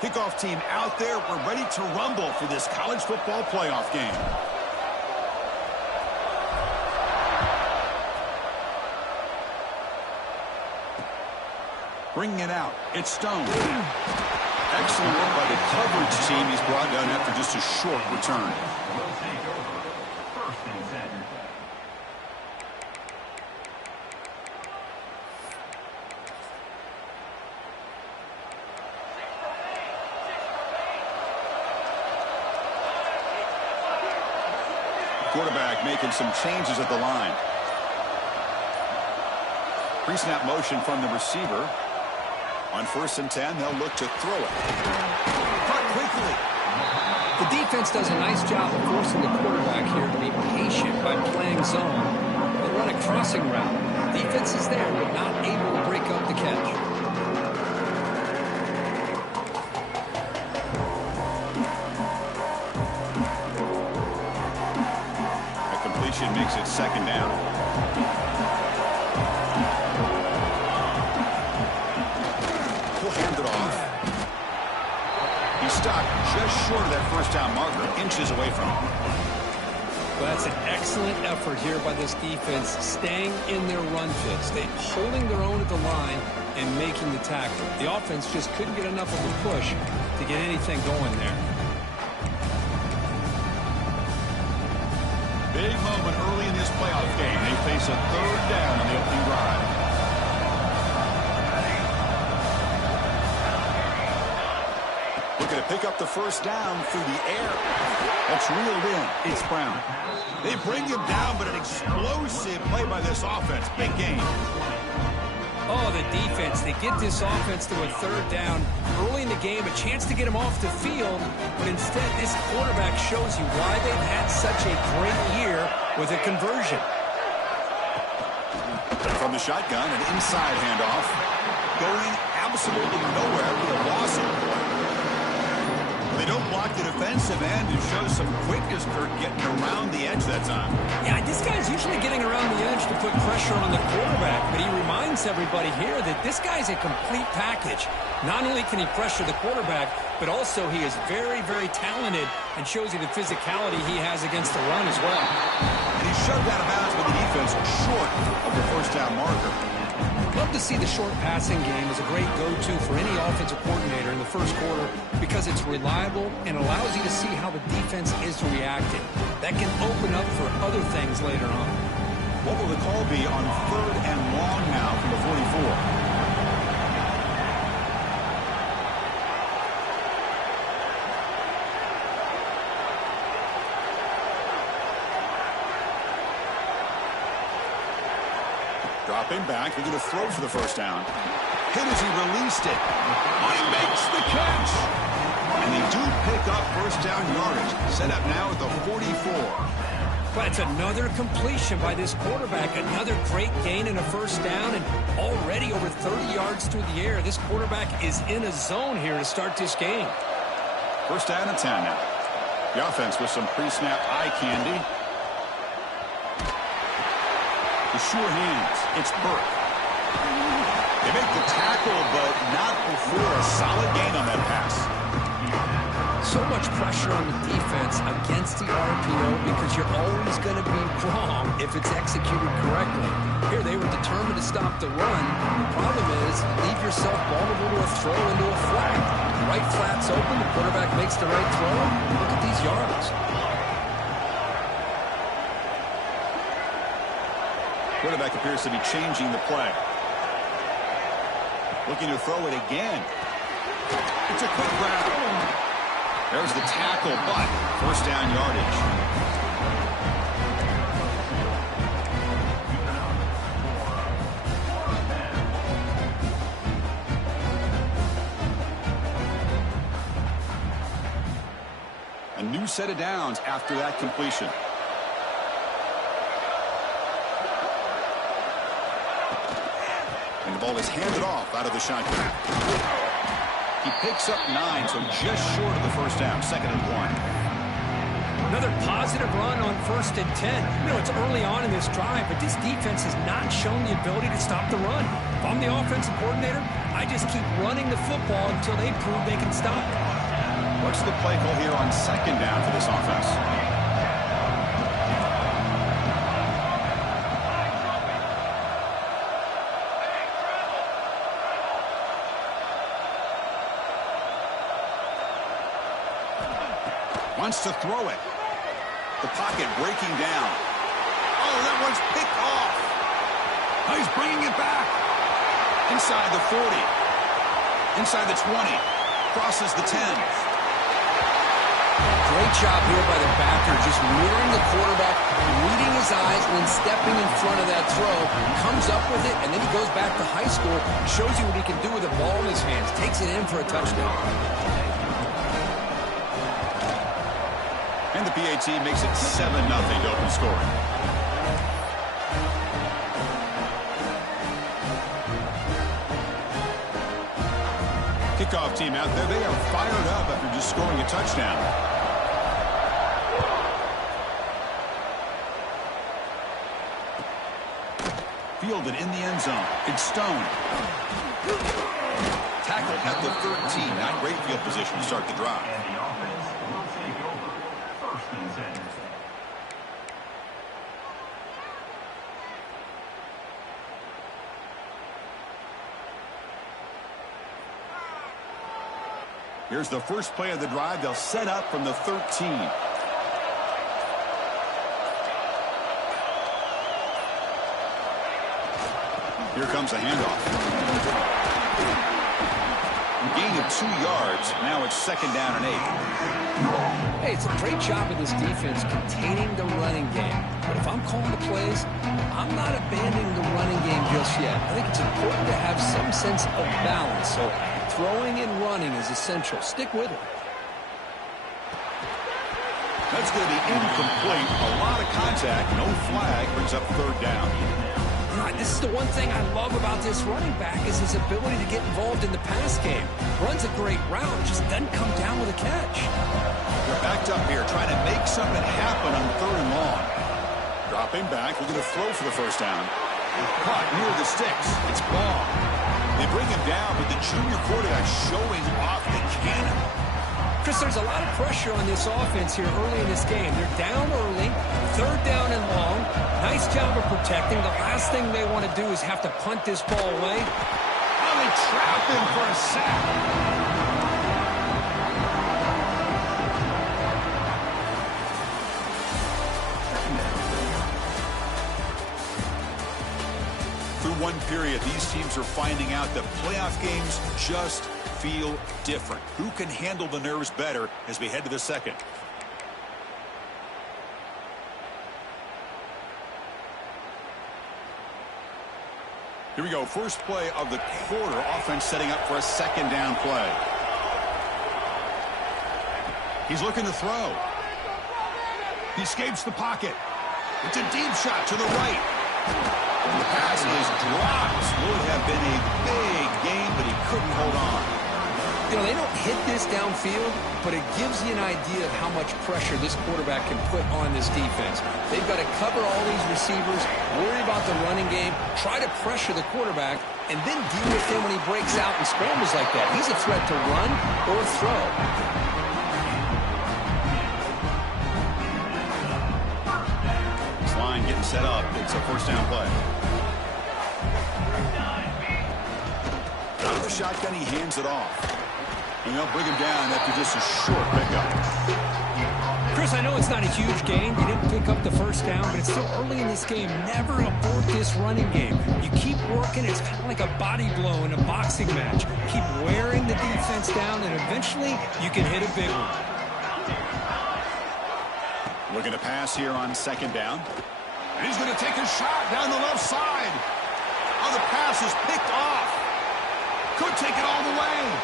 Kickoff team out there. We're ready to rumble for this college football playoff game. Bringing it out. It's Stone. Excellent work by the coverage team. He's brought down after just a short return. Quarterback making some changes at the line. Pre-snap motion from the receiver. On 1st and 10, they'll look to throw it. Caught quickly. The defense does a nice job of forcing the quarterback here to be patient by playing zone. They run a crossing route. Defense is there, but not able to break up the catch. A completion makes it 2nd down. Hand it off. He's stopped just short of that 1st down marker, inches away from him. Well, that's an excellent effort here by this defense, staying in their run fit, holding their own at the line and making the tackle. The offense just couldn't get enough of a push to get anything going there. Big moment early in this playoff game. They face a 3rd down on the opening drive. Looking to pick up the 1st down through the air. That's reeled in. It's Brown. They bring him down, but an explosive play by this offense. Big game. Oh, the defense. They get this offense to a 3rd down early in the game, a chance to get him off the field, but instead this quarterback shows you why they've had such a great year with a conversion. From the shotgun, an inside handoff. Going absolutely nowhere with a loss of the play. They don't block the defensive end and show some quickness, Kirk, getting around the edge that time. Yeah, this guy's usually getting around the edge to put pressure on the quarterback, but he reminds everybody here that this guy's a complete package. Not only can he pressure the quarterback, but also he is very, very talented and shows you the physicality he has against the run as well. And he's shoved out of bounds with the defense short of the 1st down marker. Love to see the short passing game as a great go-to for any offensive coordinator in the 1st quarter because it's reliable and allows you to see how the defense is reacting. That can open up for other things later on. What will the call be on 3rd and long now from the 44? Dropping back, they're going to throw for the 1st down. Hit as he released it. Oh, he makes the catch! And they do pick up 1st down yardage. Set up now at the 44. But it's another completion by this quarterback. Another great gain in a 1st down and already over 30 yards through the air. This quarterback is in a zone here to start this game. 1st down and 10 now. The offense with some pre-snap eye candy. The sure hands. It's Burke. They make the tackle, but not before a solid gain on that pass. So much pressure on the defense against the RPO because you're always going to be wrong if it's executed correctly. Here, they were determined to stop the run. The problem is, leave yourself vulnerable to a throw into a flat. Right flat's open, the quarterback makes the right throw. Look at these yards. Quarterback appears to be changing the play. Looking to throw it again. It's a quick grab. There's the tackle, but 1st down yardage. A new set of downs after that completion. And the ball is handed off out of the shotgun. He picks up 9, so just short of the 1st down. 2nd and 1. Another positive run on 1st and 10. You know, it's early on in this drive, but this defense has not shown the ability to stop the run. If I'm the offensive coordinator, I just keep running the football until they prove they can stop it. What's the play call here on 2nd down for this offense? Wants to throw it. The pocket breaking down. Oh, that one's picked off. Oh, he's bringing it back. Inside the 40. Inside the 20. Crosses the 10. Great job here by the backer, just mirroring the quarterback, reading his eyes, and then stepping in front of that throw. Comes up with it, and then he goes back to high school, shows you what he can do with the ball in his hands. Takes it in for a touchdown. And the PAT makes it 7-0 to open scoring. Kickoff team out there. They are fired up after just scoring a touchdown. Fielded in the end zone. It's Stone. Tackled at the 13. Not great field position to start the drive. Here's the first play of the drive. They'll set up from the 13. Here comes a handoff. Gain of 2 yards. Now it's 2nd down and 8. Hey, it's a great job of this defense containing the running game. But if I'm calling the plays, I'm not abandoning the running game just yet. I think it's important to have some sense of balance. So throwing and running is essential. Stick with it. That's going to be incomplete. A lot of contact. No flag. Brings up 3rd down. This is the one thing I love about this running back is his ability to get involved in the pass game. Runs a great route, just doesn't come down with a catch. They're backed up here, trying to make something happen on 3rd and long. Dropping back, looking to throw for the 1st down. Caught near the sticks. It's ball. They bring him down, but the junior quarterback showing off the cannon. Chris, there's a lot of pressure on this offense here early in this game. They're down early, 3rd down and long. Nice job of protecting. The last thing they want to do is have to punt this ball away. Oh, they trap him for a sack. Through one period, these teams are finding out that playoff games just feel different. Who can handle the nerves better as we head to the 2nd? Here we go. First play of the quarter. Offense setting up for a 2nd down play. He's looking to throw. He escapes the pocket. It's a deep shot to the right. The pass is dropped. Would have been a big game, but he couldn't hold on. You know, they don't hit this downfield, but it gives you an idea of how much pressure this quarterback can put on this defense. They've got to cover all these receivers, worry about the running game, try to pressure the quarterback, and then deal with him when he breaks out and scrambles like that. He's a threat to run or throw. This line getting set up. It's a 1st down play. Out of the shotgun, he hands it off. And they'll bring him down after just a short pickup. Chris, I know it's not a huge gain. You didn't pick up the 1st down, but it's still early in this game. Never abort this running game. You keep working. It's kind of like a body blow in a boxing match. Keep wearing the defense down, and eventually you can hit a big one. Looking to pass here on 2nd down. And he's going to take a shot down the left side. Oh, the pass is picked off. Could take it all the way.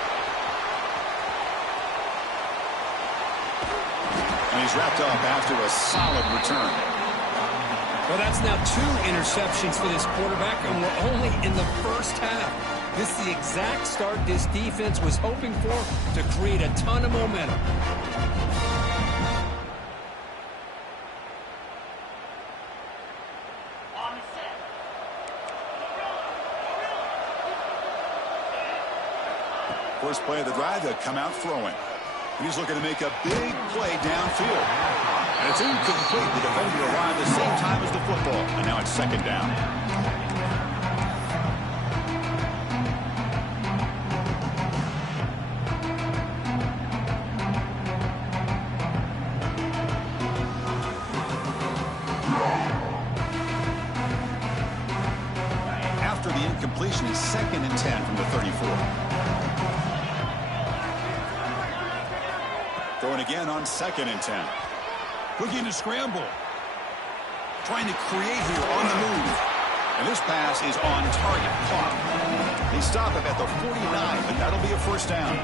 And he's wrapped up after a solid return. Well, that's now 2 interceptions for this quarterback, and we're only in the 1st half. This is the exact start this defense was hoping for to create a ton of momentum. first play of the drive, they'll come out throwing. He's looking to make a big play downfield. And it's incomplete. The defender arrived the same time as the football. And now it's second down. After the incompletion, it's 2nd and 10 from the 34. Throwing again on 2nd and 10. Looking to scramble. Trying to create here on the move. And this pass is on target. Caught. They stop him at the 49, but that'll be a first down.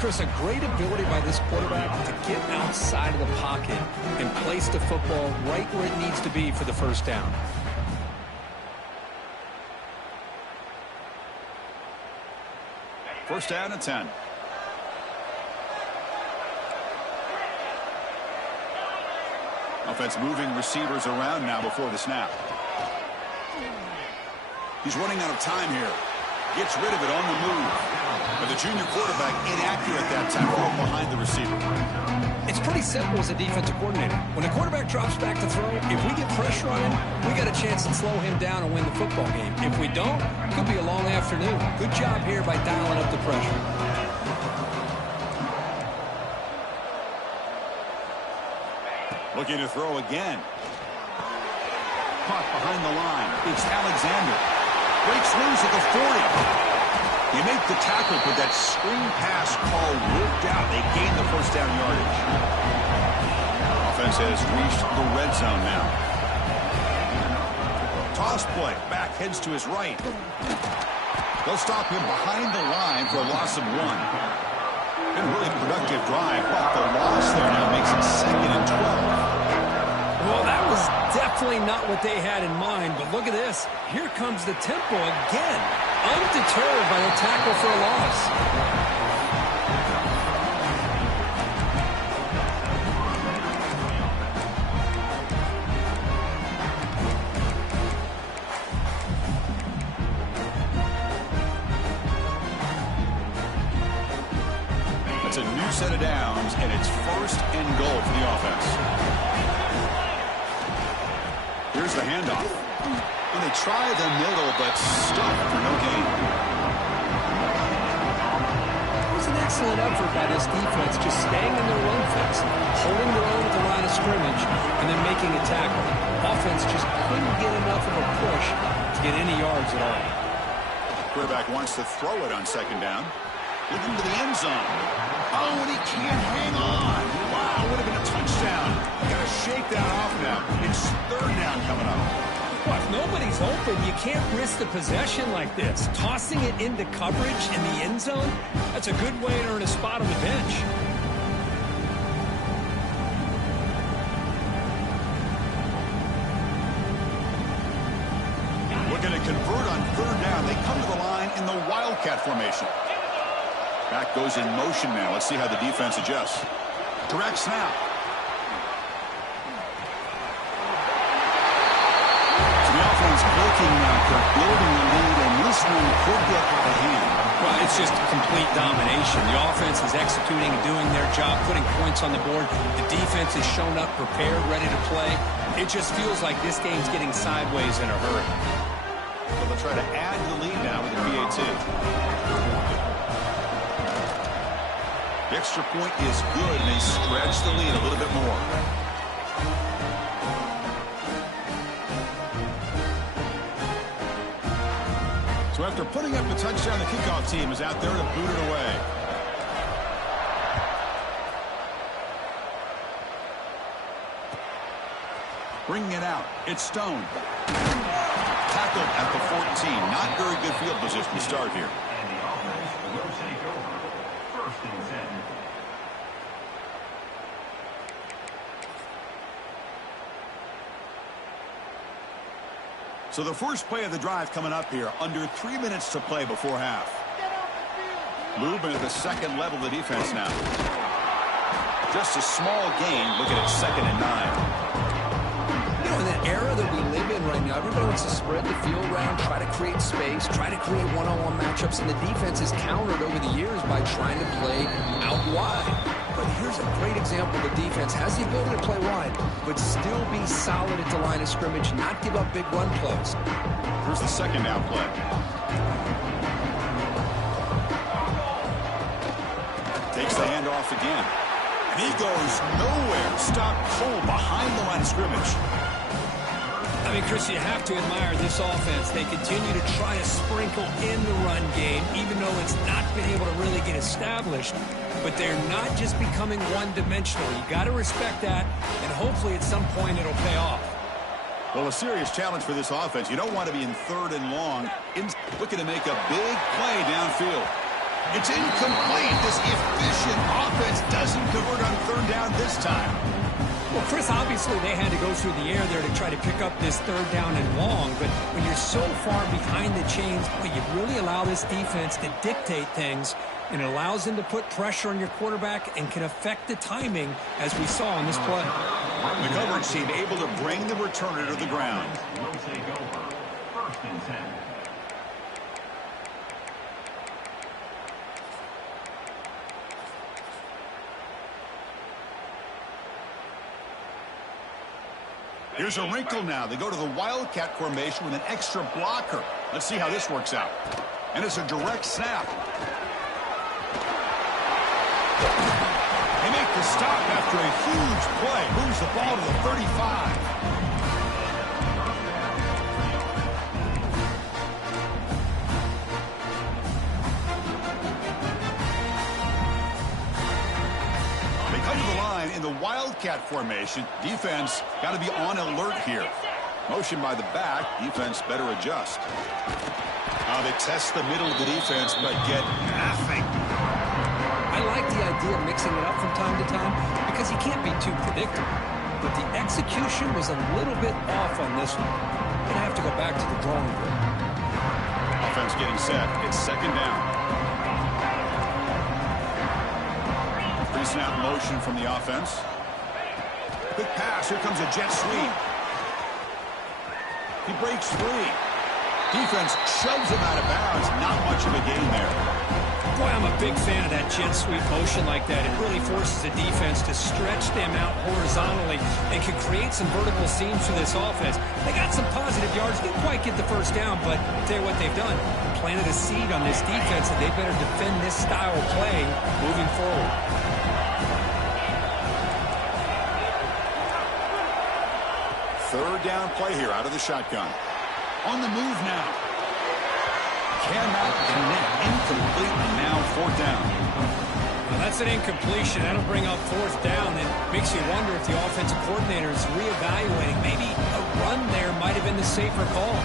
Chris, a great ability by this quarterback to get outside of the pocket and place the football right where it needs to be for the first down. First down and 10. Offense moving receivers around now before the snap. He's running out of time here. Gets rid of it on the move. But the junior quarterback inaccurate that time, thrown behind the receiver. It's pretty simple as a defensive coordinator. When a quarterback drops back to throw, if we get pressure on him, we got a chance to slow him down and win the football game. If we don't, it could be a long afternoon. Good job here by dialing up the pressure. Looking to throw again. Caught behind the line. It's Alexander. Breaks loose at the 40. You make the tackle, but that screen pass call worked out. They gain the first down yardage. Offense has reached the red zone now. Toss play. Back heads to his right. They'll stop him behind the line for a loss of 1. Been a really productive drive, but the loss there now makes it 2nd and 12. Well, that was definitely not what they had in mind, but look at this. Here comes the tempo again. Undeterred by the tackle for a loss. That's a new set of downs, and it's 1st and goal for the offense. Here's the handoff. And they try the middle, but stuck for no gain. It was an excellent effort by this defense, just staying in their run fix, holding their own at the line of scrimmage, and then making a tackle. Offense just couldn't get enough of a push to get any yards at all. Quarterback wants to throw it on 2nd down. Looking to the end zone. Oh, and he can't hang on. Wow, would have been a touchdown. Got to shake that off now. It's 3rd down coming up. Well, if nobody's open, you can't risk the possession like this. Tossing it into coverage in the end zone, that's a good way to earn a spot on the bench. Looking to convert on 3rd down. They come to the line in the Wildcat formation. Back goes in motion now. Let's see how the defense adjusts. Direct snap. So the offense clicking now. They're building the lead, and this one could get out of hand. Well, it's just complete domination. The offense is executing and doing their job, putting points on the board. The defense has shown up, prepared, ready to play. It just feels like this game's getting sideways in a hurry. So they'll try to add to the lead now with the PAT. The extra point is good, and they stretch the lead a little bit more. So after putting up the touchdown, the kickoff team is out there to boot it away. Bringing it out. It's Stone. Tackled at the 14. Not very good field position to start here. So the first play of the drive coming up here, under 3 minutes to play before half. Movement at the 2nd level of the defense now. Just a small gain. Looking at 2nd and 9. You know, In that era that we live in right now, everybody wants to spread the field around, try to create space, try to create one-on-one matchups, and the defense is countered over the years by trying to play out wide. But here's a great example. The defense has the ability to play wide, but still be solid at the line of scrimmage, not give up big run plays. Here's the second down play. Takes the handoff again. And he goes nowhere. Stopped cold behind the line of scrimmage. I mean, Chris, you have to admire this offense. They continue to try to sprinkle in the run game, even though it's not been able to really get established. But they're not just becoming one-dimensional. You got to respect that, and hopefully at some point it'll pay off. Well, a serious challenge for this offense. You don't want to be in third and long. Looking to make a big play downfield. It's incomplete. This efficient offense doesn't convert on third down this time. Well, Chris, obviously they had to go through the air there to try to pick up this third down and long, but when you're so far behind the chains, you really allow this defense to dictate things, and it allows them to put pressure on your quarterback and can affect the timing, as we saw on this play. The coverage team able to bring the returner to the ground. Will take over. First and 10. Here's a wrinkle now. They go to the Wildcat formation with an extra blocker. Let's see how this works out. And it's a direct snap. They make the stop after a huge play. Moves the ball to the 35. In the Wildcat formation, defense got to be on alert here. Motion by the back, defense better adjust. They test the middle of the defense, but get nothing. I like the idea of mixing it up from time to time because you can't be too predictable. But the execution was a little bit off on this one. Gonna have to go back to the drawing board. Offense getting set. It's second down. Pre-snap motion from the offense. Quick pass. Here comes a jet sweep. He breaks free. Defense shoves him out of bounds. Not much of a gain there. Boy, I'm a big fan of that jet sweep motion like that. It really forces the defense to stretch them out horizontally and can create some vertical seams for this offense. They got some positive yards. Didn't quite get the first down, but I'll tell you what they've done. Planted a seed on this defense, and they better defend this style of play moving forward. Third down play here out of the shotgun. On the move now. Cannot connect. Incomplete, and now fourth down. Well, that's an incompletion. That'll bring up fourth down, and makes you wonder if the offensive coordinator is reevaluating. Maybe a run there might have been the safer call.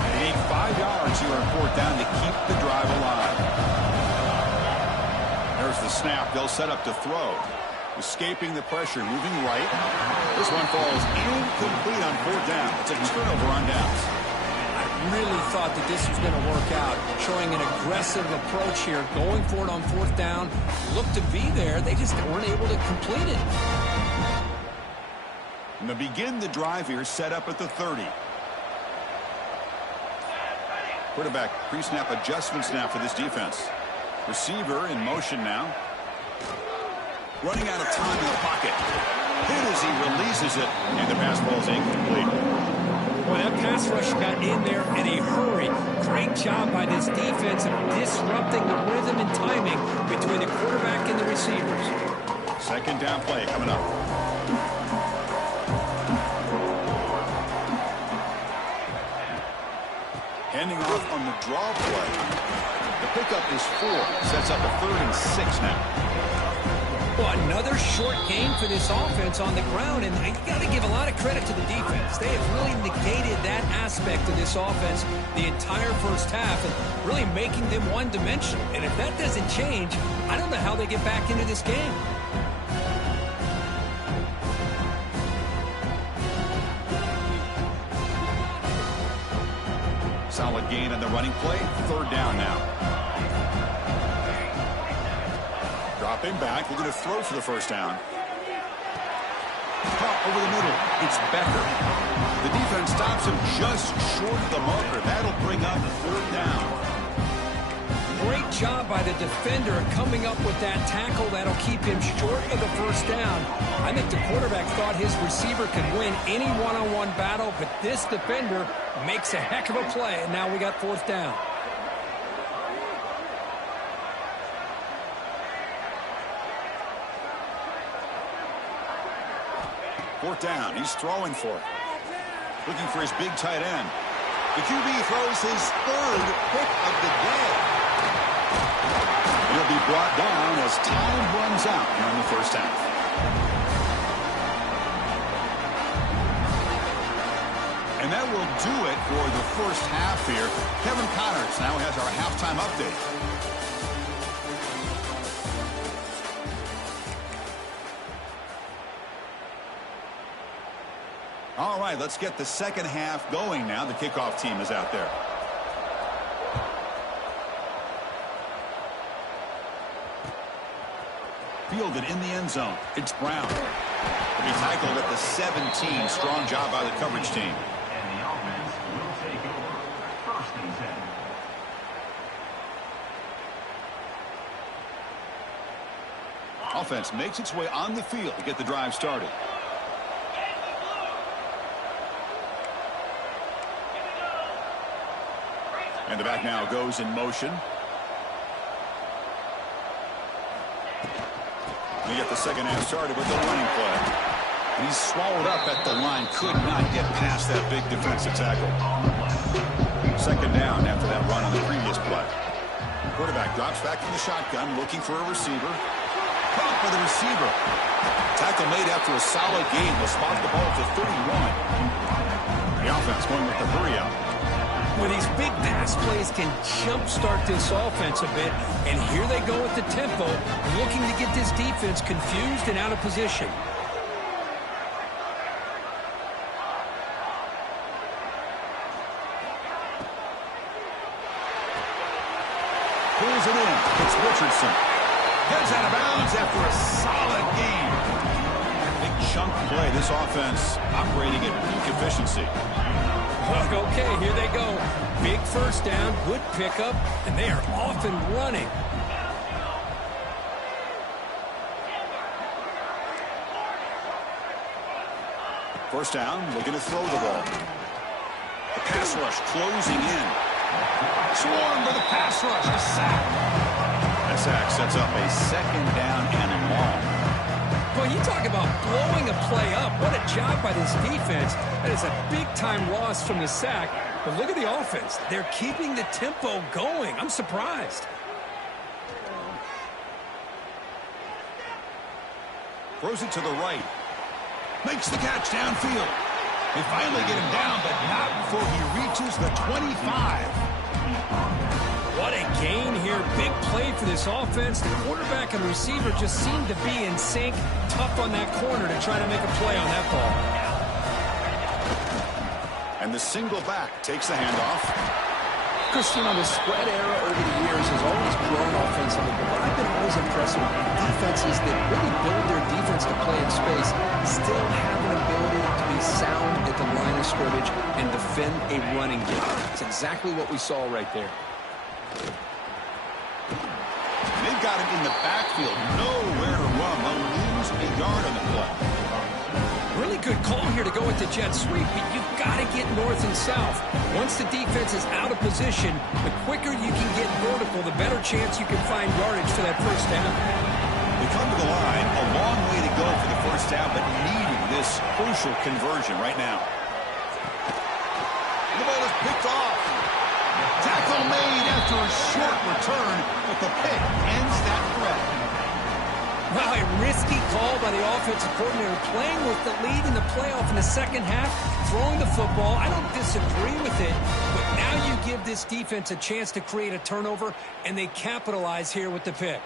They need 5 yards here on fourth down to keep the drive alive. There's the snap. They'll set up to throw. Escaping the pressure, moving right. This one falls incomplete on fourth down. It's a turnover on downs. I really thought that this was going to work out, showing an aggressive approach here, going for it on fourth down. Looked to be there. They just weren't able to complete it. And to begin the drive here, set up at the 30. Quarterback pre-snap adjustment snap for this defense. Receiver in motion now. Running out of time in the pocket. Hit as he releases it, and the pass ball is incomplete. Boy, that pass rush got in there in a hurry. Great job by this defense of disrupting the rhythm and timing between the quarterback and the receivers. Second down play coming up. Handing off on the draw play. The pickup is 4. Sets up a 3rd and 6 now. Well, another short game for this offense on the ground, and you got to give a lot of credit to the defense. They have really negated that aspect of this offense the entire first half and really making them one-dimensional. And if that doesn't change, I don't know how they get back into this game. Solid gain on the running play. 3rd down now. Dropping back, looking to throw for the first down. Caught over the middle. It's Becker. The defense stops him just short of the marker. That'll bring up 4th down. Great job by the defender coming up with that tackle that'll keep him short of the first down. I think the quarterback thought his receiver could win any one-on-one battle, but this defender makes a heck of a play, and now we got 4th down. Fourth down. He's throwing for it. Looking for his big tight end. The QB throws his 3rd pick of the day. He'll be brought down as time runs out here in the first half. And that will do it for the first half here. Kevin Connors now has our halftime update. All right, let's get the second half going now. The kickoff team is out there. Fielded in the end zone. It's Brown. He'll be tackled at the 17. Strong job by the coverage team. And the offense will take over. 1st and 10. Offense makes its way on the field to get the drive started. And the back now goes in motion. We get the second half started with the running play. And he's swallowed up at the line. Could not get past that big defensive tackle. Second down after that run on the previous play. Quarterback drops back in the shotgun, looking for a receiver. Caught by the receiver. Tackle made after a solid gain. Will spot the ball to 31. The offense going with the hurry up. Well, these big pass plays can jumpstart this offense a bit, and here they go with the tempo, looking to get this defense confused and out of position. Pulls it in. It's Richardson. Gets out of bounds after a solid game. Big chunk play. This offense operating at peak efficiency. Okay, here they go. Big first down, good pickup, and they are off and running. First down, looking to throw the ball. The pass rush closing in. Swarmed by the pass rush. A sack. That sack sets up a second down and long. Well, you talk about blowing a play up. What a job by this defense. That is a big-time loss from the sack. But look at the offense. They're keeping the tempo going. I'm surprised. Throws it to the right. Makes the catch downfield. They finally get him down, but not before he reaches the 25. What a gain here. Big play for this offense. The quarterback and receiver just seem to be in sync. Tough on that corner to try to make a play on that ball. And the single back takes the handoff. Christian, the spread era over the years has always grown offensively, but what I've been always impressed with defenses that really build their defense to play in space still have an ability to be sound at the line of scrimmage and defend a running game. It's exactly what we saw right there. They've got him in the backfield. Nowhere to run. They'll lose a yard on the play. Really good call here to go with the jet sweep, but you've got to get north and south. Once the defense is out of position, the quicker you can get vertical, the better chance you can find yardage for that first down. They come to the line. A long way to go for the first down, but needing this crucial conversion right now. The ball is picked off. Tackle made after a short return, but the pick ends that threat. Wow, a risky call by the offensive coordinator, playing with the lead in the playoff in the second half, throwing the football. I don't disagree with it, but now you give this defense a chance to create a turnover, and they capitalize here with the pick.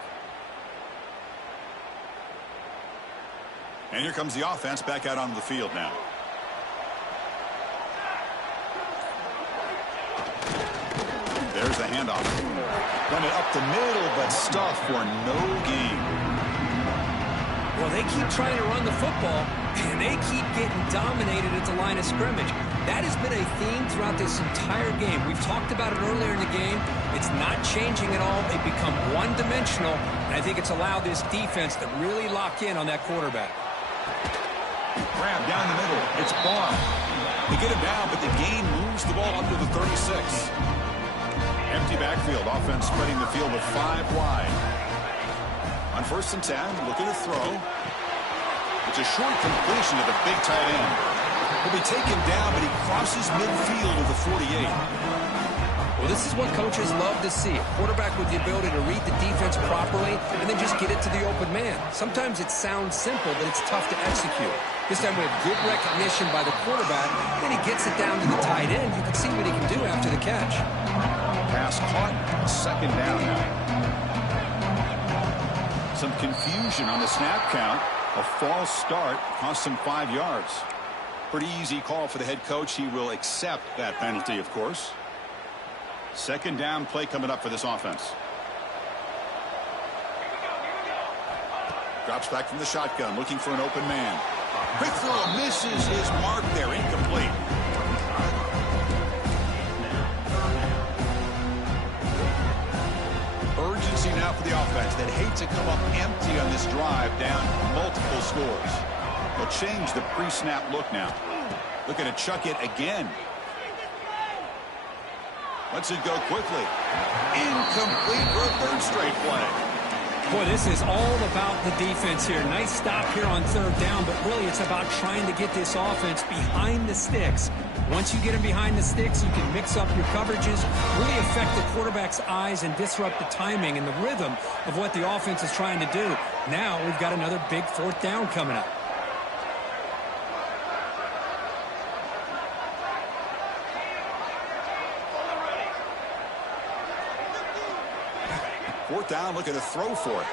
And here comes the offense back out onto the field now. There's Here's the handoff. Run it up the middle, but stuffed for no gain. Well, they keep trying to run the football, and they keep getting dominated at the line of scrimmage. That has been a theme throughout this entire game. We've talked about it earlier in the game. It's not changing at all. They've become one-dimensional, and I think it's allowed this defense to really lock in on that quarterback. Grab down the middle. It's Barr. They get him down, but the gain moves the ball up to the 36. Empty backfield. Offense spreading the field of 5 wide. On 1st and 10, looking to throw. It's a short completion to the big tight end. He'll be taken down, but he crosses midfield of the 48. Well, this is what coaches love to see. A quarterback with the ability to read the defense properly and then just get it to the open man. Sometimes it sounds simple, but it's tough to execute. This time we have good recognition by the quarterback. Then he gets it down to the tight end. You can see what he can do after the catch. Pass caught. 2nd down now. Some confusion on the snap count. A false start cost him 5 yards. Pretty easy call for the head coach. He will accept that penalty, of course. 2nd down play coming up for this offense. Drops back from the shotgun, looking for an open man. Quick throw, misses his mark there, incomplete. Urgency now for the offense that hate to come up empty on this drive, down multiple scores. They'll change the pre-snap look now. Looking to chuck it again. Lets it go quickly. Incomplete for a 3rd straight play. Boy, this is all about the defense here. Nice stop here on 3rd down, but really it's about trying to get this offense behind the sticks. Once you get them behind the sticks, you can mix up your coverages, really affect the quarterback's eyes and disrupt the timing and the rhythm of what the offense is trying to do. Now we've got another big 4th down coming up. Fourth down, looking to throw for it.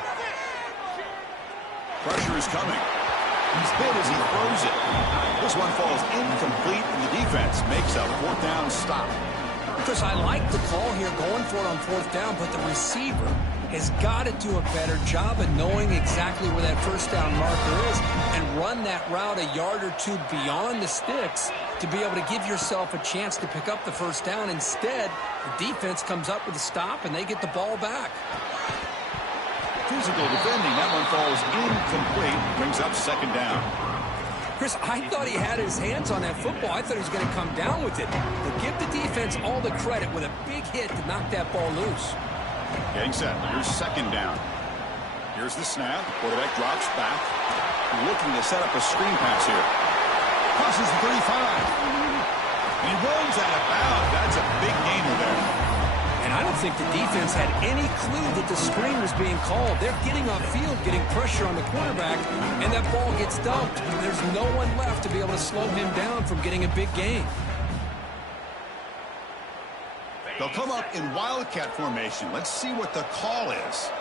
Pressure is coming. He's hit as he throws it. This one falls incomplete, and the defense makes a 4th down stop. Chris, I like the call here, going for it on 4th down, but the receiver has got to do a better job of knowing exactly where that 1st down marker is and run that route a yard or 2 beyond the sticks to be able to give yourself a chance to pick up the 1st down. Instead, the defense comes up with a stop, and they get the ball back. Physical defending. That one falls incomplete. Brings up 2nd down. Chris, I thought he had his hands on that football. I thought he was going to come down with it. But give the defense all the credit with a big hit to knock that ball loose. Getting set. Here's 2nd down. Here's the snap. Quarterback drops back. Looking to set up a screen pass here. Crosses the 35. And he rolls out of bounds. That's a big gainer there. And I don't think the defense had any clue that the screen was being called. They're getting upfield, getting pressure on the quarterback, and that ball gets dumped. There's no one left to be able to slow him down from getting a big gain. They'll come up in wildcat formation. Let's see what the call is.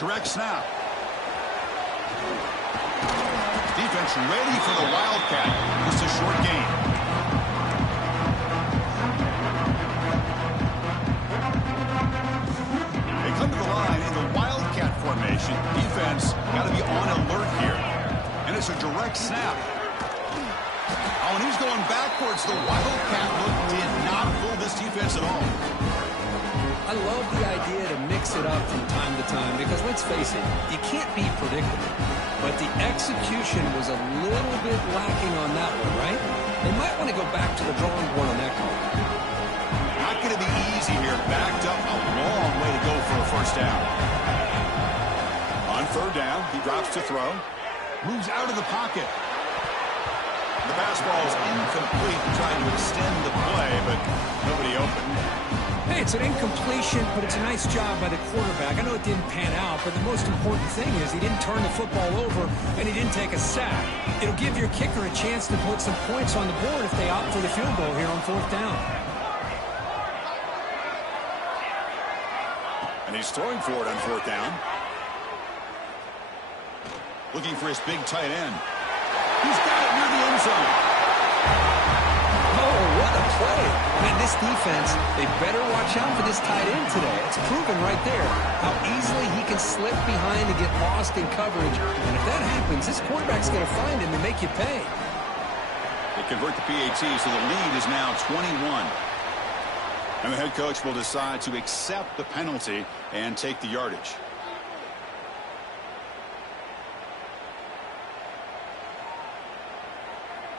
Direct snap. Defense ready for the wildcat. Just a short gain. They come to the line in the wildcat formation. Defense got to be on alert here. And it's a direct snap. Oh, and he's going backwards. The wildcat look did not fool this defense at all. I love the idea to mix it up from time to time because, let's face it, you can't be predictable. But the execution was a little bit lacking on that one, right? They might want to go back to the drawing board on that call. Not going to be easy here. Backed up a long way to go for a 1st down. On 3rd down, he drops to throw. Moves out of the pocket. The pass ball is incomplete, trying to extend the play, but nobody open. Hey, it's an incompletion, but it's a nice job by the quarterback. I know it didn't pan out, but the most important thing is he didn't turn the football over and he didn't take a sack. It'll give your kicker a chance to put some points on the board if they opt for the field goal here on 4th down. And he's throwing for it on 4th down. Looking for his big tight end. He's got it near the end zone. Oh, what a play. Man, this defense, they better watch out for this tight end today. It's proven right there how easily he can slip behind and get lost in coverage. And if that happens, this quarterback's going to find him and make you pay. They convert the PAT, so the lead is now 21. And the head coach will decide to accept the penalty and take the yardage.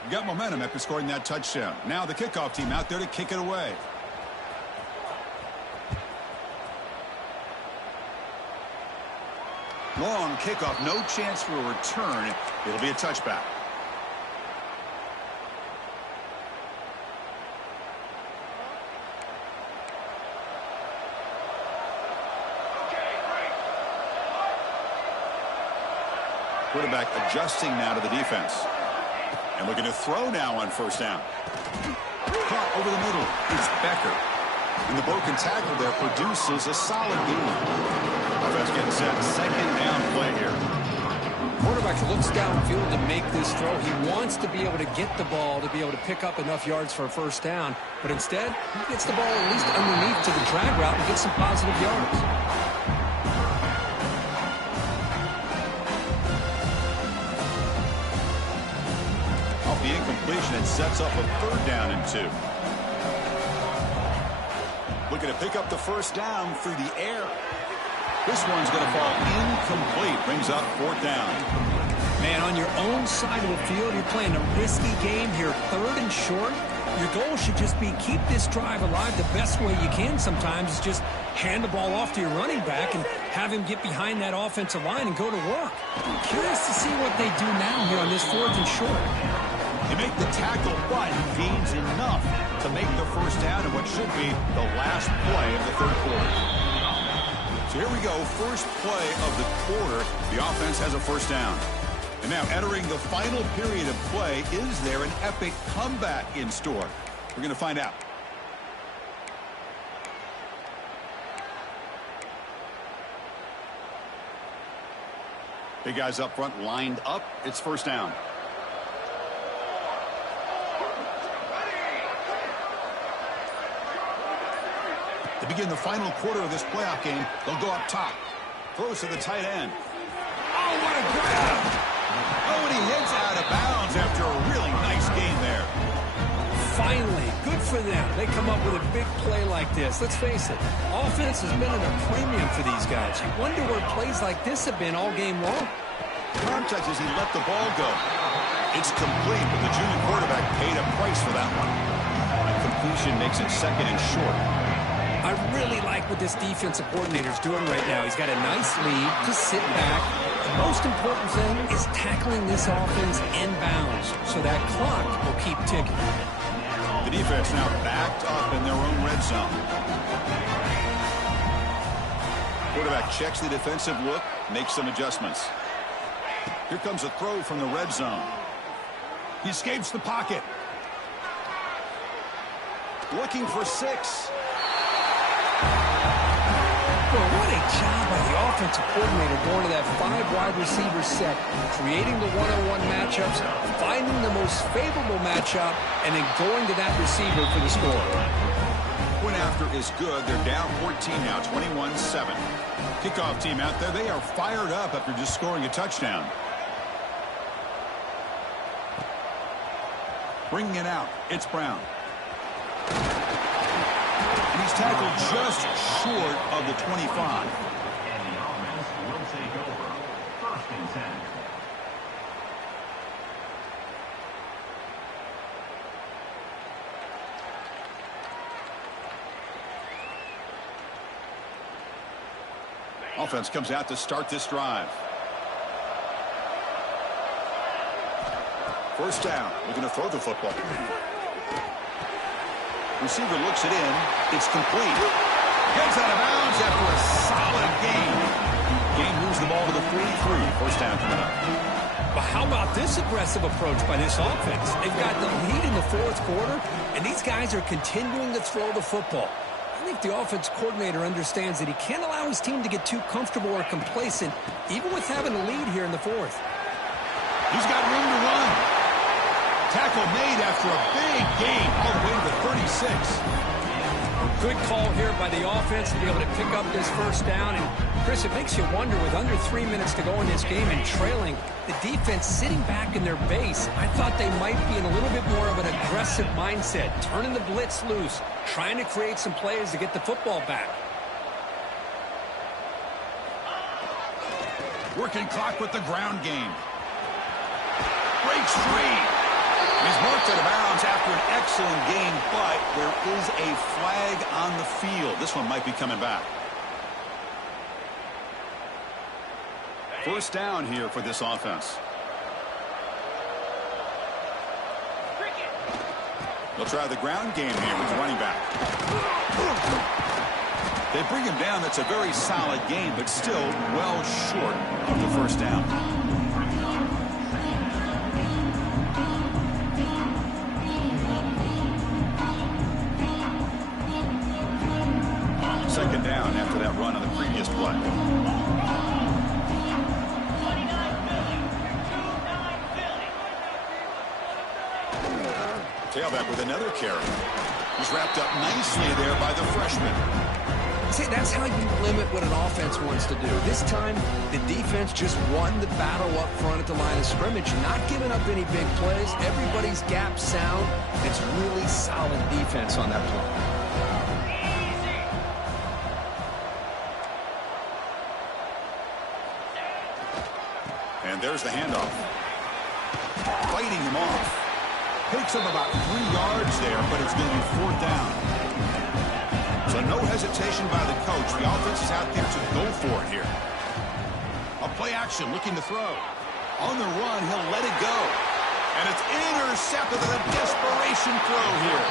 Got momentum after scoring that touchdown. Now the kickoff team out there to kick it away. Long kickoff, no chance for a return. It'll be a touchback. Quarterback adjusting now to the defense. And looking to throw now on first down. Caught over the middle. It's Becker. And the broken tackle there produces a solid gain. Offense getting set. Second down play here. Quarterback looks downfield to make this throw. He wants to be able to get the ball to be able to pick up enough yards for a first down. But instead, he gets the ball at least underneath to the drag route and gets some positive yards. The incompletion, it sets up a third down and 2. Looking to pick up the first down through the air. This one's going to fall incomplete. Brings up fourth down. Man, on your own side of the field, you're playing a risky game here. Third and short. Your goal should just be keep this drive alive the best way you can sometimes is just hand the ball off to your running back and have him get behind that offensive line and go to work. I'm curious to see what they do now here on this fourth and short. They make the tackle, but gains enough to make the first down in what should be the last play of the third quarter. So here we go, first play of the quarter. The offense has a first down. And now entering the final period of play, is there an epic comeback in store? We're going to find out. Big guys up front lined up. It's first down. To begin the final quarter of this playoff game, they'll go up top. Throws to the tight end. Oh, what a grab! Oh, and he hits out of bounds after a really nice game there. Finally, good for them. They come up with a big play like this. Let's face it, offense has been at a premium for these guys. You wonder where plays like this have been all game long. Contact as he let the ball go. It's complete, but the junior quarterback paid a price for that one. A completion makes it second and short. I really like what this defensive coordinator is doing right now. He's got a nice lead to sit back. The most important thing is tackling this offense inbounds so that clock will keep ticking. The defense now backed up in their own red zone. Quarterback checks the defensive look, makes some adjustments. Here comes a throw from the red zone. He escapes the pocket. Looking for 6. Well, what a job by the offensive coordinator going to that 5 wide receiver set, creating the one-on-one matchups, finding the most favorable matchup, and then going to that receiver for the score. Point after is good. They're down 14 now, 21-7. Kickoff team out there. They are fired up after just scoring a touchdown. Bringing it out. It's Brown. And he's tackled just short of the 25. And the offense will take over. First and 10. Offense comes out to start this drive. First down. Looking to throw the football. Receiver looks it in. It's complete. Gets out of bounds after a solid gain. Gain moves the ball to the 43. First down coming up. But how about this aggressive approach by this offense? They've got the lead in the fourth quarter, and these guys are continuing to throw the football. I think the offense coordinator understands that he can't allow his team to get too comfortable or complacent, even with having a lead here in the fourth. He's got room to run. Tackle made after a big gain all the way to the 36. Good call here by the offense to be able to pick up this first down. And, Chris, it makes you wonder, with under 3 minutes to go in this game and trailing, the defense sitting back in their base. I thought they might be in a little bit more of an aggressive mindset, turning the blitz loose, trying to create some plays to get the football back. Working clock with the ground game. Breaks free. He's marked out of bounds after an excellent game, but there is a flag on the field. This one might be coming back. First down here for this offense. They'll try the ground game here with the running back. They bring him down. That's a very solid game, but still well short of the first down. Second down after that run on the previous play. Tailback with another carry. He's wrapped up nicely there by the freshman. See, that's how you limit what an offense wants to do. This time, the defense just won the battle up front at the line of scrimmage, not giving up any big plays. Everybody's gap sound. It's really solid defense on that play. And there's the handoff. Fighting him off. Takes him about 3 yards there, but it's going to be fourth down. So no hesitation by the coach. The offense is out there to go for it here. A play action, looking to throw. On the run, he'll let it go. And it's intercepted with a desperation throw here.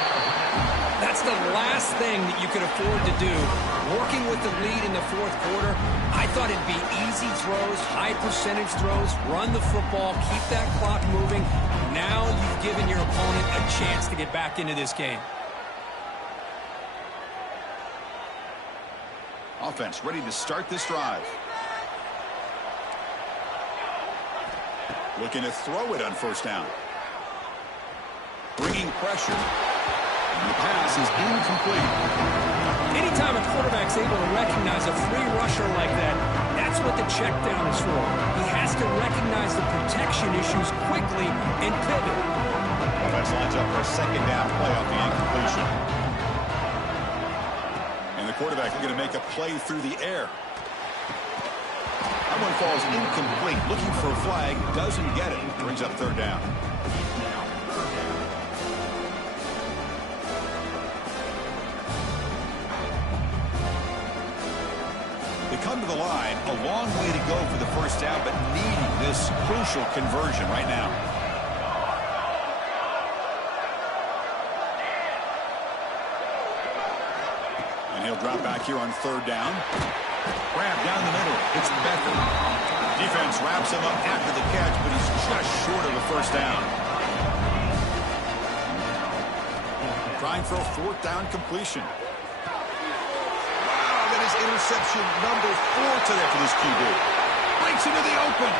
That's the last thing that you could afford to do. Working with the lead in the fourth quarter, I thought it'd be easy throws, high percentage throws, run the football, keep that clock moving. Now you've given your opponent a chance to get back into this game. Offense ready to start this drive. Looking to throw it on first down. Bringing pressure. And the pass is incomplete. Anytime a quarterback's able to recognize a free rusher like that, that's what the check down is for. He has to recognize the protection issues quickly and pivot. Offense lines up for a second down play off the incompletion. And the quarterback is going to make a play through the air. That one falls incomplete. Looking for a flag, doesn't get it. Brings up third down. They come to the line, a long way to go for the first down, but needing this crucial conversion right now. And he'll drop back here on third down. Grab down the middle. It's Becker. Defense wraps him up after the catch, but he's just short of a first down. Trying for a fourth down completion. Interception number 4 today for this QB. Breaks into the open.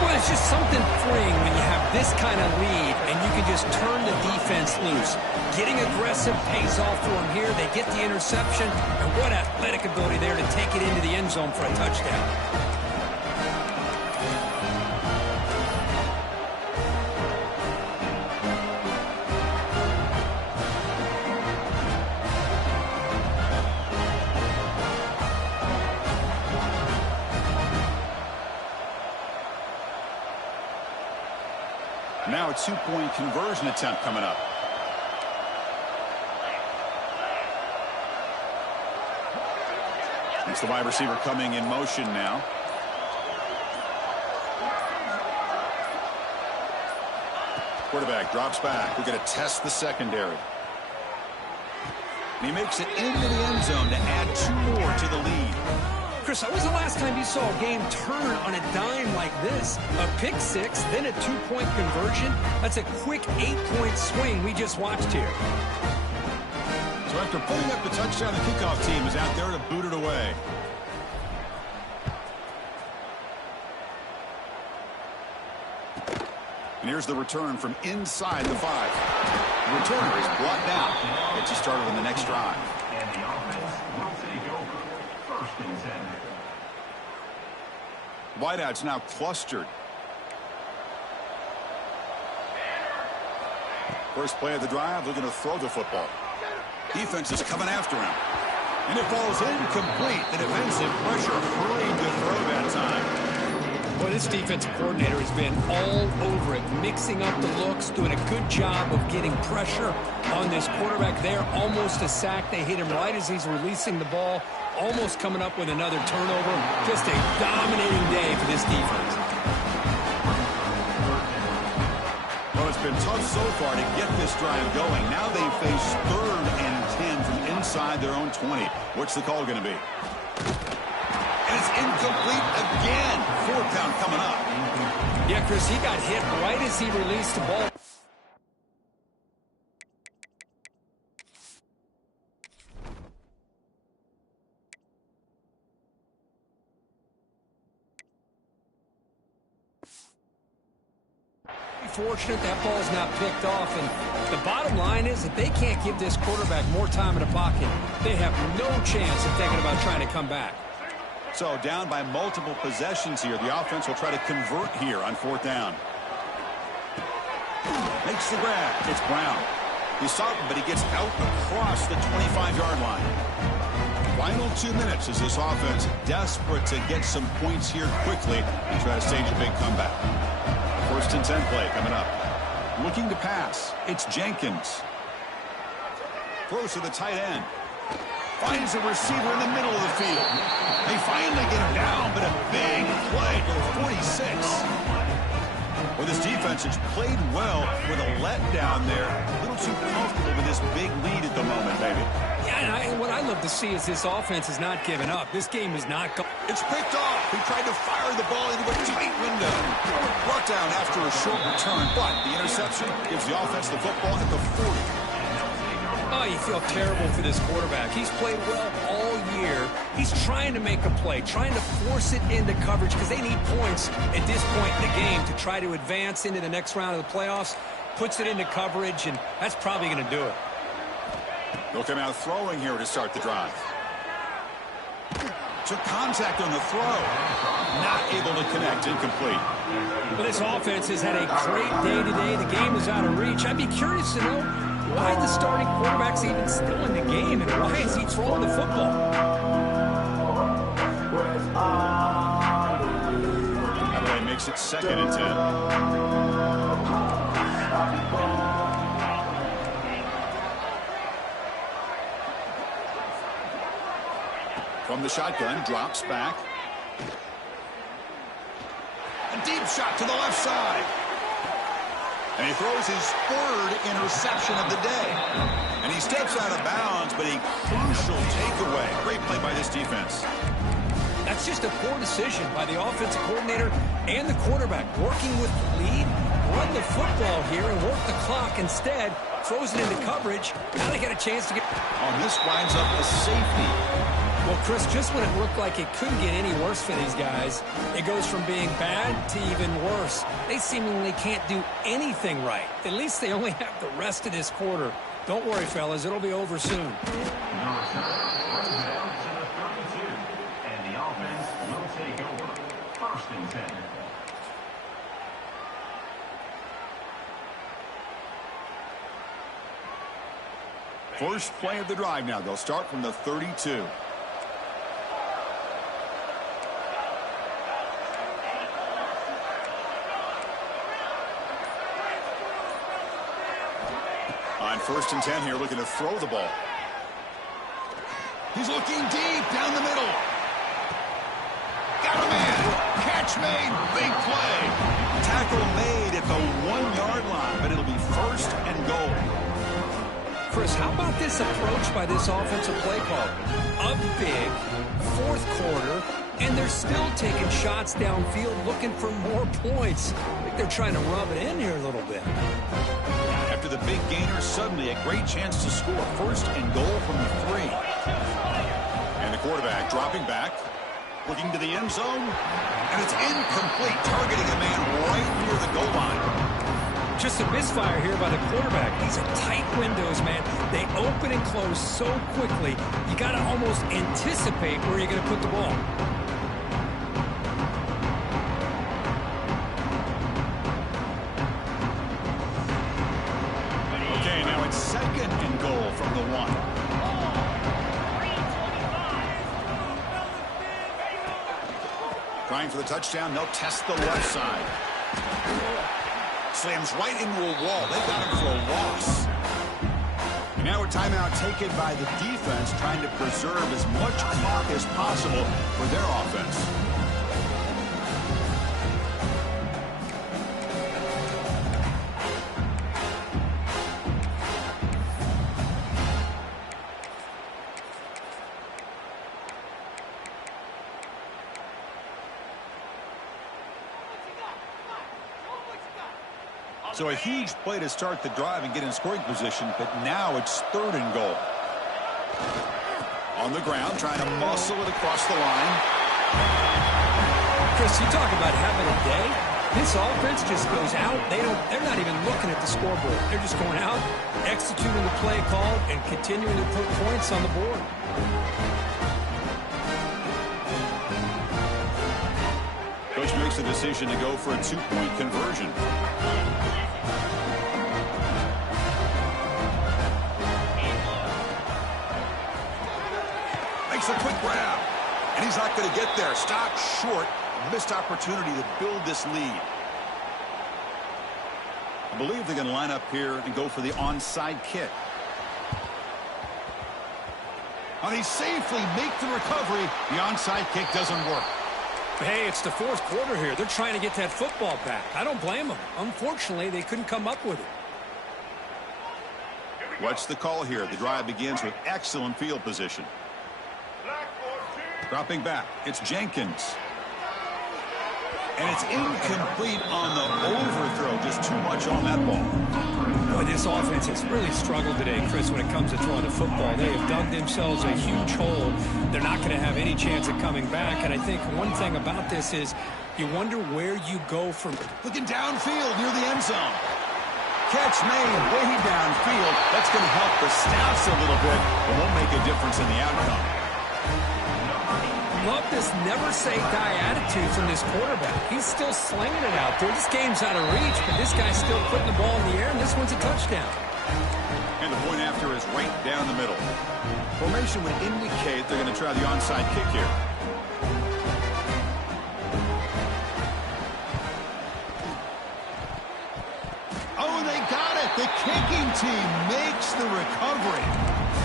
Well, it's just something freeing when you have this kind of lead and you can just turn the defense loose. Getting aggressive pays off for them here. They get the interception, and what athletic ability there to take it into the end zone for a touchdown. Now a two-point conversion attempt coming up. It's the wide receiver coming in motion now. Quarterback drops back. We're going to test the secondary. And he makes it into the end zone to add 2 more to the lead. Chris, when was the last time you saw a game turn on a dime like this? A pick six, then a 2-point conversion. That's a quick 8-point swing we just watched here. So after pulling up the touchdown, the kickoff team is out there to boot it away. And here's the return from inside the 5. The returner is brought down. Gets you started on the next drive. And the offense will take over. First and 10. Wideouts now clustered. First play of the drive, looking to throw the football. Defense is coming after him. And it falls incomplete. The defensive pressure hurried to throw that time. Well, this defensive coordinator has been all over it, mixing up the looks, doing a good job of getting pressure on this quarterback there. Almost a sack. They hit him right as he's releasing the ball, almost coming up with another turnover. Just a dominating day for this defense. Well, it's been tough so far to get this drive going. Now they face 3rd and 10 from inside their own 20. What's the call going to be? And it's incomplete again. 4th down coming up. Yeah, Chris, he got hit right as he released the ball. Fortunate that ball's not picked off, and the bottom line is that they can't give this quarterback more time in the pocket. They have no chance of thinking about trying to come back. So down by multiple possessions here. The offense will try to convert here on 4th down. Makes the grab. It's Brown. He stopped him, but he gets out across the 25-yard line. Final 2 minutes as this offense desperate to get some points here quickly and try to stage a big comeback. 1st and 10 play coming up. Looking to pass. It's Jenkins. Throws to the tight end. Finds a receiver in the middle of the field. They finally get him down, but a big play to the 46. Well, this defense has played well with a letdown there. A little too comfortable with this big lead at the moment, maybe. Yeah, and what I love to see is this offense is not giving up. This game is not going. It's picked off. He tried to fire the ball into a tight window. Brought down after a short return, but the interception gives the offense the football at the 40. Oh, you feel terrible for this quarterback. He's played well all year. He's trying to make a play, trying to force it into coverage because they need points at this point in the game to try to advance into the next round of the playoffs. Puts it into coverage, and that's probably going to do it. They'll come out throwing here to start the drive. Took contact on the throw. Not able to connect. Incomplete. Well, this offense has had a great day today. The game is out of reach. I'd be curious to know why the starting quarterback's even still in the game, and why is he throwing the football? That play makes it 2nd and 10. From the shotgun, drops back. A deep shot to the left side. And he throws his 3rd interception of the day. And he steps out of bounds, but a crucial takeaway. Great play by this defense. That's just a poor decision by the offensive coordinator and the quarterback. Working with the lead, run the football here and work the clock. Instead, throws it into coverage. Now they get a chance to get... On this winds up a safety. Well, Chris, just when it looked like it couldn't get any worse for these guys, it goes from being bad to even worse. They seemingly can't do anything right. At least they only have the rest of this quarter. Don't worry, fellas. It'll be over soon. Down to the 32. And the offense will take over. 1st and 10. First play of the drive now. They'll start from the 32. On 1st and 10 here, looking to throw the ball. He's looking deep down the middle. Got a man. Catch made. Big play. Tackle made at the 1-yard line, but it'll be 1st and goal. Chris, how about this approach by this offensive play caller? Up big, 4th quarter, and they're still taking shots downfield looking for more points. I think they're trying to rub it in here a little bit. After the big gainer, suddenly a great chance to score. 1st and goal from the 3. And the quarterback dropping back, looking to the end zone, and it's incomplete, targeting a man right near the goal line. Just a misfire here by the quarterback. These are tight windows, man. They open and close so quickly, you got to almost anticipate where you're going to put the ball. Okay, now it's 2nd and goal from the 1. Trying for the touchdown, they'll test the left side. Slams right into a wall. They got him for a loss. And now a timeout taken by the defense, trying to preserve as much clock as possible for their offense. So a huge play to start the drive and get in scoring position, but now it's 3rd and goal. On the ground, trying to muscle it across the line. Chris, you talk about having a day. This offense just goes out. They're not even looking at the scoreboard. They're just going out, executing the play call, and continuing to put points on the board. Coach makes the decision to go for a 2-point conversion. Makes a quick grab, and he's not going to get there. Stopped short. Missed opportunity to build this lead. I believe they're going to line up here and go for the onside kick. And he safely makes the recovery. The onside kick doesn't work. Hey, it's the 4th quarter here. They're trying to get that football back. I don't blame them. Unfortunately, they couldn't come up with it. What's the call here? The drive begins with excellent field position. Dropping back, it's Jenkins. And it's incomplete on the overthrow. Just too much on that ball. Boy, this offense has really struggled today, Chris, when it comes to throwing the football. They have dug themselves a huge hole. They're not going to have any chance of coming back. And I think one thing about this is you wonder where you go from. Looking downfield near the end zone. Catch made way downfield. That's going to help the stats a little bit, but won't make a difference in the outcome. Love this never-say-die attitude from this quarterback. He's still slinging it out there. This game's out of reach, but this guy's still putting the ball in the air, and this one's a touchdown. And the point after is right down the middle. Formation would indicate they're going to try the onside kick here. Oh, they got it. The kicking team makes the recovery.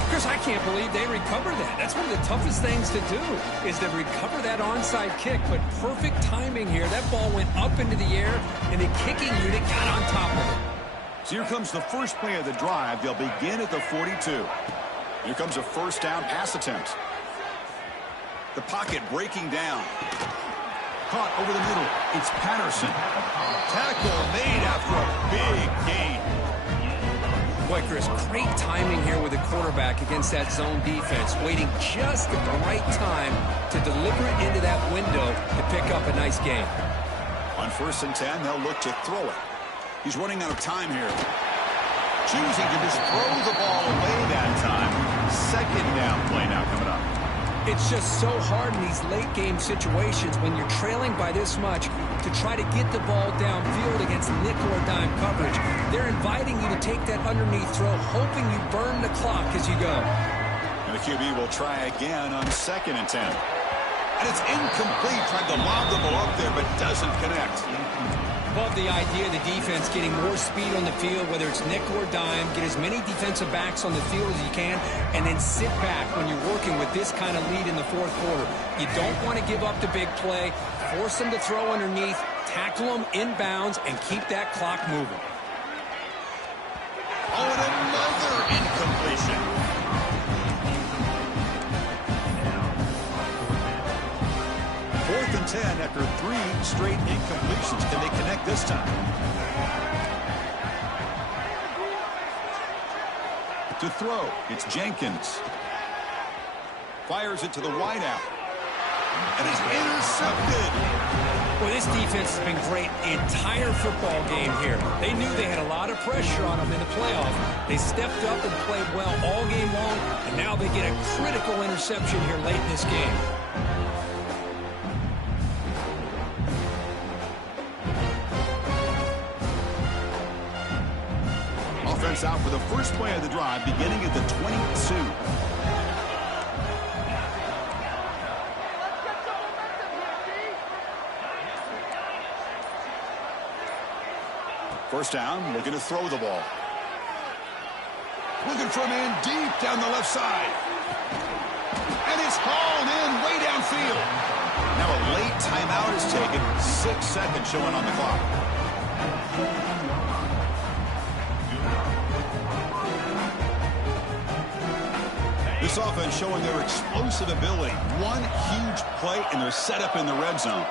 Chris, I can't believe they recovered that. That's one of the toughest things to do, is to recover that onside kick. But perfect timing here. That ball went up into the air, and the kicking unit got on top of it. So here comes the first play of the drive. They'll begin at the 42. Here comes a first down pass attempt. The pocket breaking down. Caught over the middle. It's Patterson. Tackle made after a big gain. Boy, Chris, great timing here with the quarterback against that zone defense, waiting just at the right time to deliver it into that window to pick up a nice gain. On 1st and 10, they'll look to throw it. He's running out of time here. Choosing to just throw the ball away that time. 2nd down play now coming up. It's just so hard in these late-game situations when you're trailing by this much to try to get the ball downfield against nickel or dime coverage. They're inviting you to take that underneath throw, hoping you burn the clock as you go. And the QB will try again on 2nd and 10. And it's incomplete. Tried to lob the ball up there, but doesn't connect. Love the idea of the defense getting more speed on the field, whether it's nickel or dime, get as many defensive backs on the field as you can, and then sit back when you're working with this kind of lead in the 4th quarter. You don't want to give up the big play, force them to throw underneath, tackle them inbounds, and keep that clock moving. Oh, and another incompletion. Fourth and 10 after 3 straight incompletions. Can they connect this time? To throw, it's Jenkins. Fires it to the wideout. And it's intercepted. Well, this defense has been great the entire football game here. They knew they had a lot of pressure on them in the playoff. They stepped up and played well all game long, and now they get a critical interception here late in this game. Offense out for the first play of the drive, beginning at the 22. First down, looking to throw the ball. Looking for a man deep down the left side. And it's hauled in way downfield. Now a late timeout is taken. 6 seconds showing on the clock. This offense showing their explosive ability. One huge play, and they're set up in the red zone.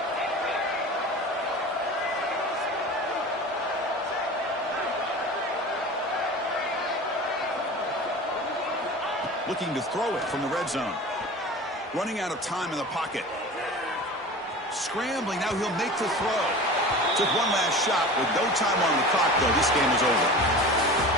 Looking to throw it from the red zone. Running out of time in the pocket. Scrambling, now he'll make the throw. Took one last shot with no time on the clock, though. This game is over.